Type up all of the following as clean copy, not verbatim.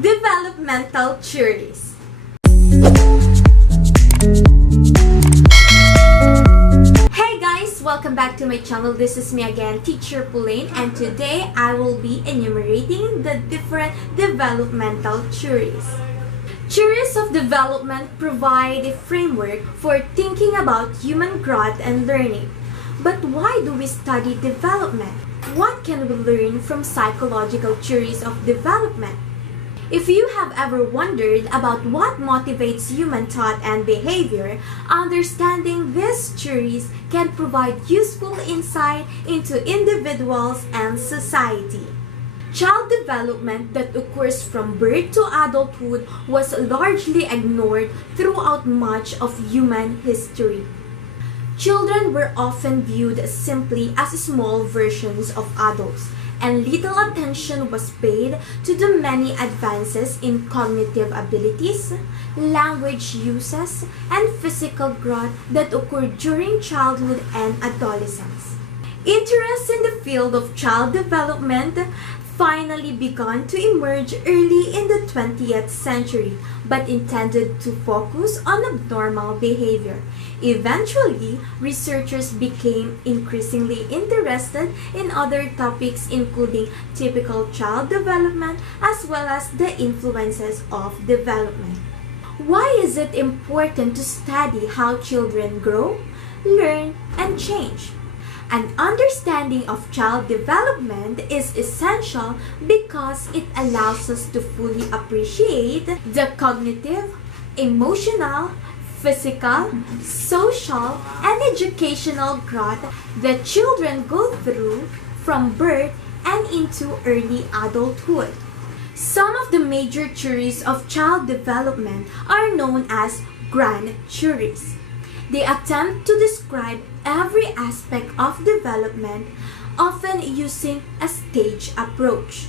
Developmental Theories. Hey guys! Welcome back to my channel. This is me again, Teacher Pauline, and today I will be enumerating the different developmental theories. Theories of development provide a framework for thinking about human growth and learning. But why do we study development? What can we learn from psychological theories of development? If you have ever wondered about what motivates human thought and behavior, understanding these theories can provide useful insight into individuals and society. Child development that occurs from birth to adulthood was largely ignored throughout much of human history. Children were often viewed simply as small versions of adults, and little attention was paid to the many advances in cognitive abilities, language uses, and physical growth that occurred during childhood and adolescence. Interest in the field of child development finally began to emerge early in the 20th century, but intended to focus on abnormal behavior. Eventually, researchers became increasingly interested in other topics including typical child development as well as the influences of development. Why is it important to study how children grow, learn, and change? An understanding of child development is essential because it allows us to fully appreciate the cognitive, emotional, physical, social, and educational growth that children go through from birth and into early adulthood. Some of the major theories of child development are known as grand theories. They attempt to describe every aspect of development, often using a stage approach.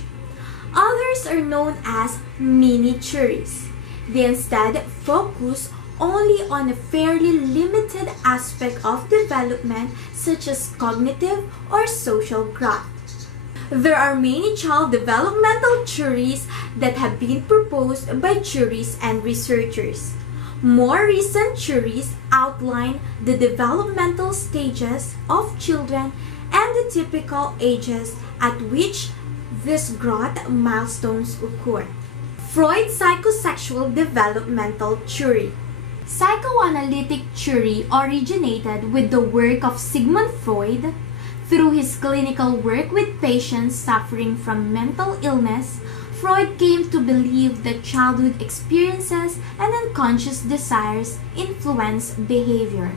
Others are known as mini theories. They instead focus only on a fairly limited aspect of development, such as cognitive or social growth. There are many child developmental theories that have been proposed by theorists and researchers. More recent theories outline the developmental stages of children and the typical ages at which these growth milestones occur. Freud's psychosexual developmental theory. Psychoanalytic theory originated with the work of Sigmund Freud. Through his clinical work with patients suffering from mental illness, Freud came to believe that childhood experiences and unconscious desires influence behavior.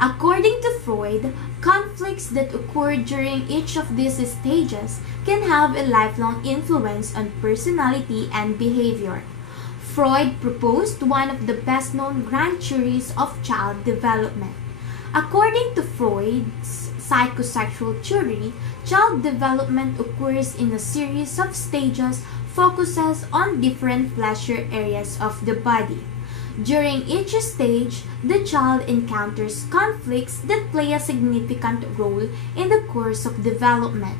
According to Freud, conflicts that occur during each of these stages can have a lifelong influence on personality and behavior. Freud proposed one of the best-known grand theories of child development. According to Freud's psychosexual theory, child development occurs in a series of stages focuses on different pleasure areas of the body. During each stage, the child encounters conflicts that play a significant role in the course of development.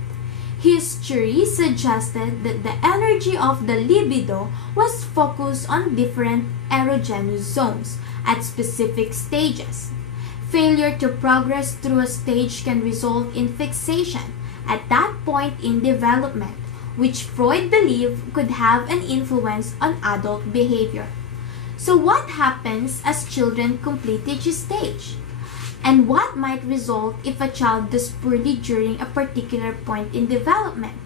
His theory suggested that the energy of the libido was focused on different erogenous zones at specific stages. Failure to progress through a stage can result in fixation at that point in development, which Freud believed could have an influence on adult behavior. So what happens as children complete each stage? And what might result if a child does poorly during a particular point in development?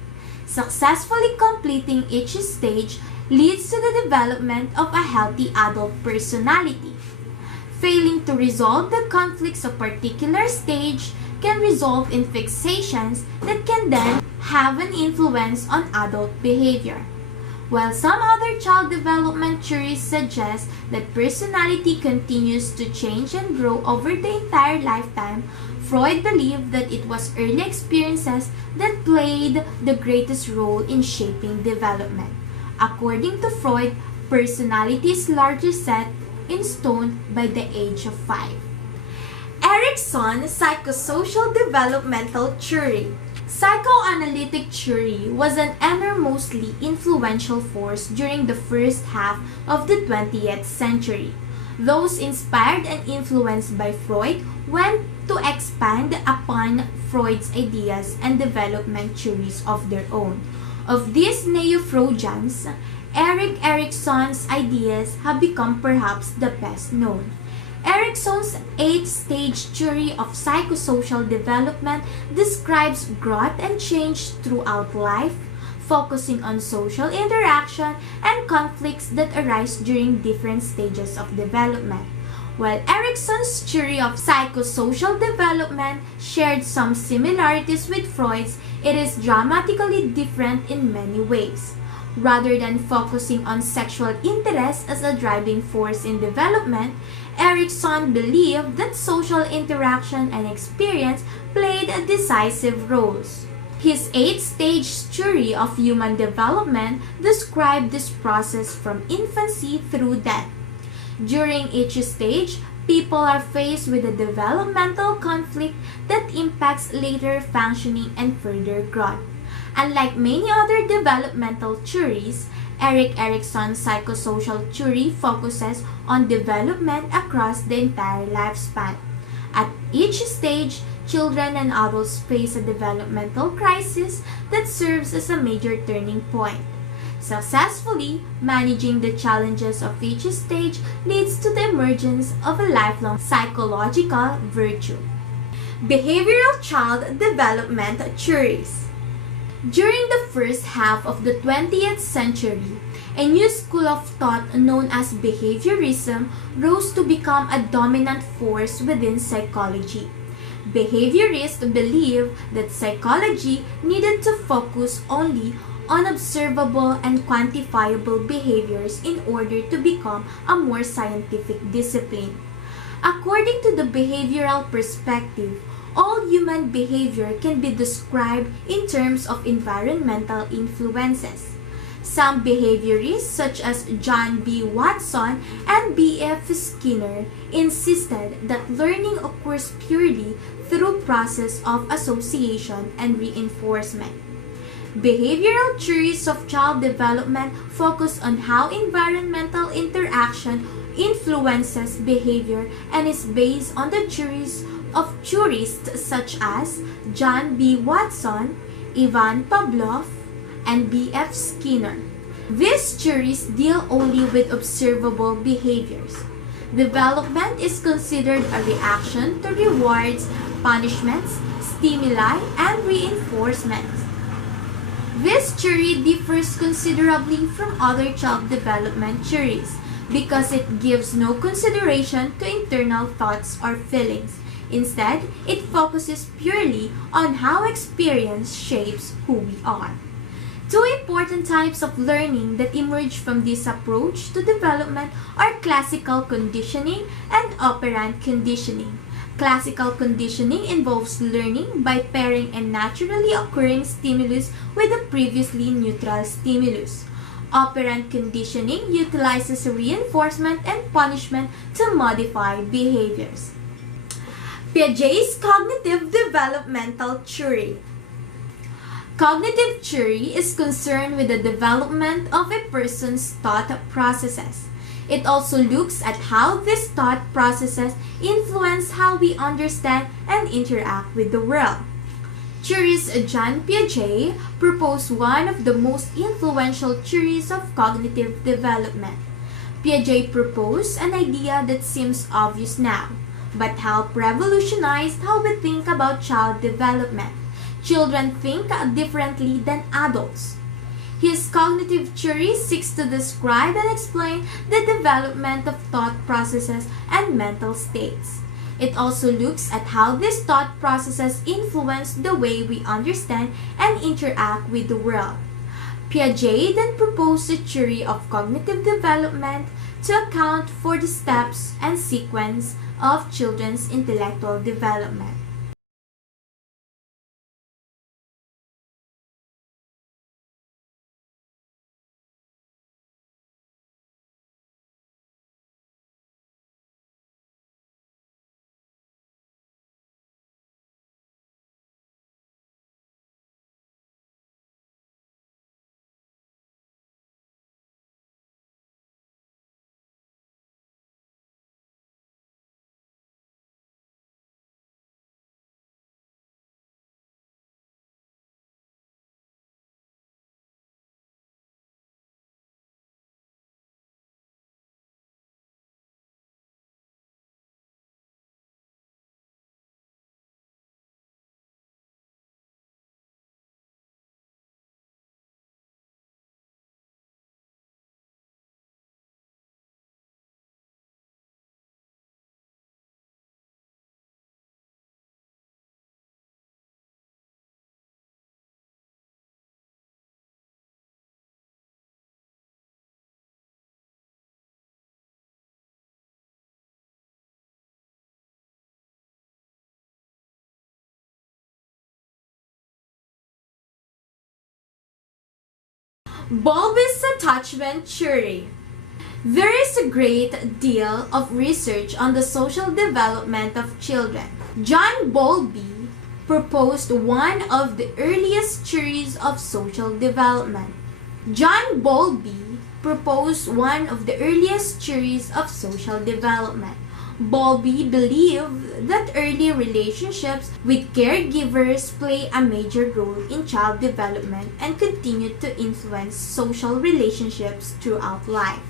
Successfully completing each stage leads to the development of a healthy adult personality. Failing to resolve the conflicts of a particular stage can result in fixations that can then have an influence on adult behavior. While some other child development theories suggest that personality continues to change and grow over the entire lifetime, Freud believed that it was early experiences that played the greatest role in shaping development. According to Freud, personality is largely set in stone by the age of 5. Erickson's psychosocial developmental theory. Psychoanalytic theory was an enormously influential force during the first half of the 20th century. Those inspired and influenced by Freud went to expand upon Freud's ideas and development theories of their own. Of these neo-Freudians, Erik Erikson's ideas have become perhaps the best known. Erikson's 8-stage theory of psychosocial development describes growth and change throughout life, focusing on social interaction and conflicts that arise during different stages of development. While Erikson's theory of psychosocial development shared some similarities with Freud's, it is dramatically different in many ways. Rather than focusing on sexual interest as a driving force in development, Erikson believed that social interaction and experience played decisive roles. His 8-stage theory of human development described this process from infancy through death. During each stage, people are faced with a developmental conflict that impacts later functioning and further growth. Unlike many other developmental theories, Erik Erikson's psychosocial theory focuses on development across the entire lifespan. At each stage, children and adults face a developmental crisis that serves as a major turning point. Successfully managing the challenges of each stage leads to the emergence of a lifelong psychological virtue. Behavioral child development theories. During the first half of the 20th century, a new school of thought known as behaviorism rose to become a dominant force within psychology. Behaviorists believed that psychology needed to focus only on observable and quantifiable behaviors in order to become a more scientific discipline. According to the behavioral perspective, all human behavior can be described in terms of environmental influences. Some behaviorists, such as John B. Watson and B. F. Skinner, insisted that learning occurs purely through process of association and reinforcement. Behavioral theories of child development focus on how environmental interaction influences behavior and is based on the theories of theorists such as John B. Watson, Ivan Pavlov, and B. F. Skinner. These theories deal only with observable behaviors. Development is considered a reaction to rewards, punishments, stimuli, and reinforcements. This theory differs considerably from other child development theories because it gives no consideration to internal thoughts or feelings. Instead, it focuses purely on how experience shapes who we are. Two important types of learning that emerge from this approach to development are classical conditioning and operant conditioning. Classical conditioning involves learning by pairing a naturally occurring stimulus with a previously neutral stimulus. Operant conditioning utilizes reinforcement and punishment to modify behaviors. Piaget's cognitive developmental theory. Cognitive theory is concerned with the development of a person's thought processes. It also looks at how these thought processes influence how we understand and interact with the world. Theorist Jean Piaget proposed one of the most influential theories of cognitive development. Piaget proposed an idea that seems obvious now, but helped revolutionize how we think about child development. Children think differently than adults. His cognitive theory seeks to describe and explain the development of thought processes and mental states. It also looks at how these thought processes influence the way we understand and interact with the world. Piaget then proposed a theory of cognitive development to account for the steps and sequence of children's intellectual development. Bulbous attachment theory. There is a great deal of research on the social development of children. John Bowlby proposed one of the earliest theories of social development. John Bowlby proposed one of the earliest theories of social development. Bowlby believed that early relationships with caregivers play a major role in child development and continue to influence social relationships throughout life.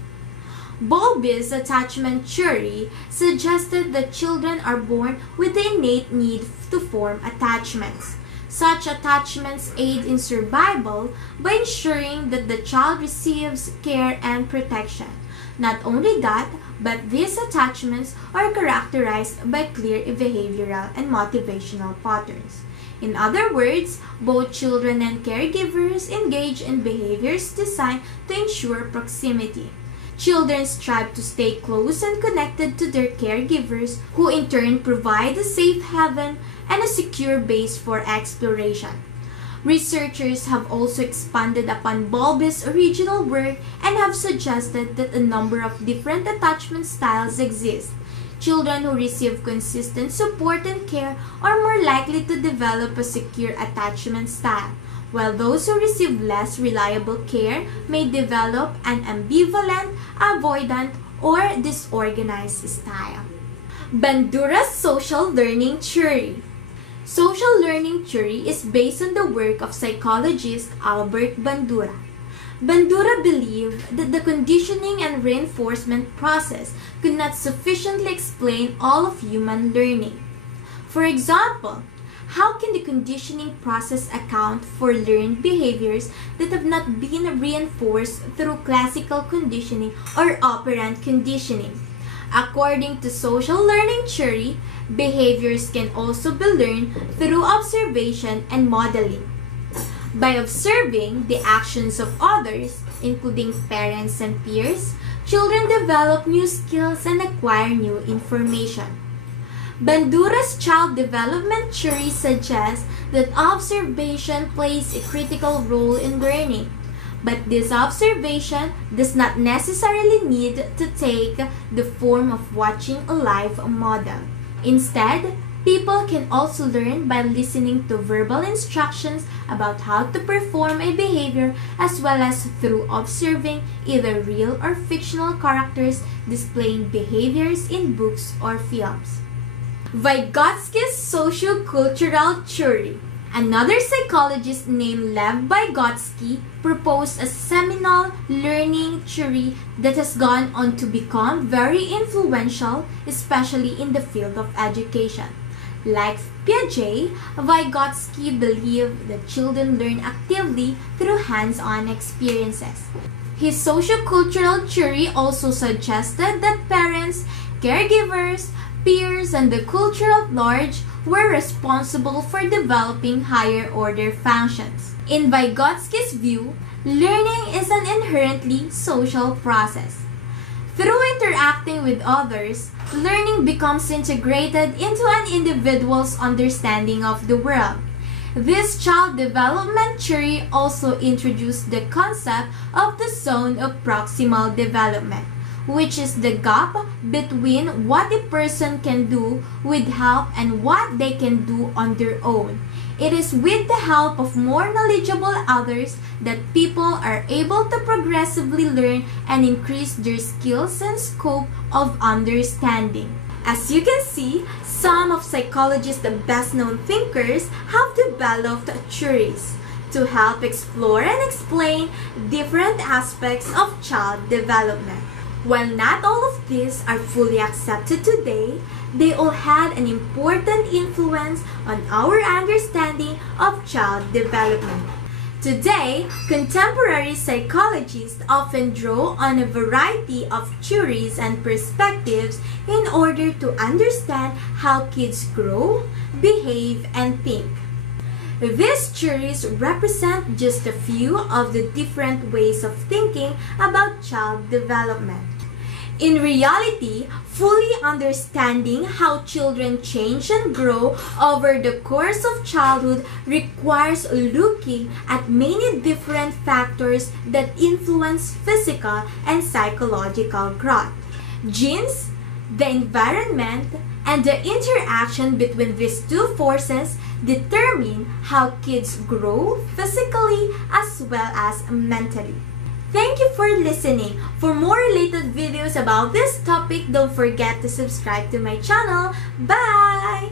Bowlby's attachment theory suggested that children are born with the innate need to form attachments. Such attachments aid in survival by ensuring that the child receives care and protection. Not only that, but these attachments are characterized by clear behavioral and motivational patterns. In other words, both children and caregivers engage in behaviors designed to ensure proximity. Children strive to stay close and connected to their caregivers, who in turn provide a safe haven and a secure base for exploration. Researchers have also expanded upon Bowlby's original work and have suggested that a number of different attachment styles exist. Children who receive consistent support and care are more likely to develop a secure attachment style, while those who receive less reliable care may develop an ambivalent, avoidant, or disorganized style. Bandura's social learning theory. Social learning theory is based on the work of psychologist Albert Bandura. Bandura believed that the conditioning and reinforcement process could not sufficiently explain all of human learning. For example, how can the conditioning process account for learned behaviors that have not been reinforced through classical conditioning or operant conditioning? According to social learning theory, behaviors can also be learned through observation and modeling. By observing the actions of others, including parents and peers, children develop new skills and acquire new information. Bandura's child development theory suggests that observation plays a critical role in learning. But this observation does not necessarily need to take the form of watching a live model. Instead, people can also learn by listening to verbal instructions about how to perform a behavior, as well as through observing either real or fictional characters displaying behaviors in books or films. Vygotskys sociocultural theory. Another psychologist named Lev Vygotsky proposed a seminal learning theory that has gone on to become very influential, especially in the field of education. Like Piaget, Vygotsky believed that children learn actively through hands-on experiences. His sociocultural theory also suggested that parents, caregivers, peers, and the culture at large were responsible for developing higher order functions. In Vygotsky's view, learning is an inherently social process. Through interacting with others, learning becomes integrated into an individual's understanding of the world. This child development theory also introduced the concept of the zone of proximal development, which is the gap between what a person can do with help and what they can do on their own. It is with the help of more knowledgeable others that people are able to progressively learn and increase their skills and scope of understanding. As you can see, some of psychology's best-known thinkers have developed theories to help explore and explain different aspects of child development. While not all of these are fully accepted today, they all had an important influence on our understanding of child development. Today, contemporary psychologists often draw on a variety of theories and perspectives in order to understand how kids grow, behave, and think. These theories represent just a few of the different ways of thinking about child development. In reality, fully understanding how children change and grow over the course of childhood requires looking at many different factors that influence physical and psychological growth. Genes, the environment, and the interaction between these two forces determine how kids grow physically as well as mentally. Thank you for listening. For more related videos about this topic, don't forget to subscribe to my channel. Bye!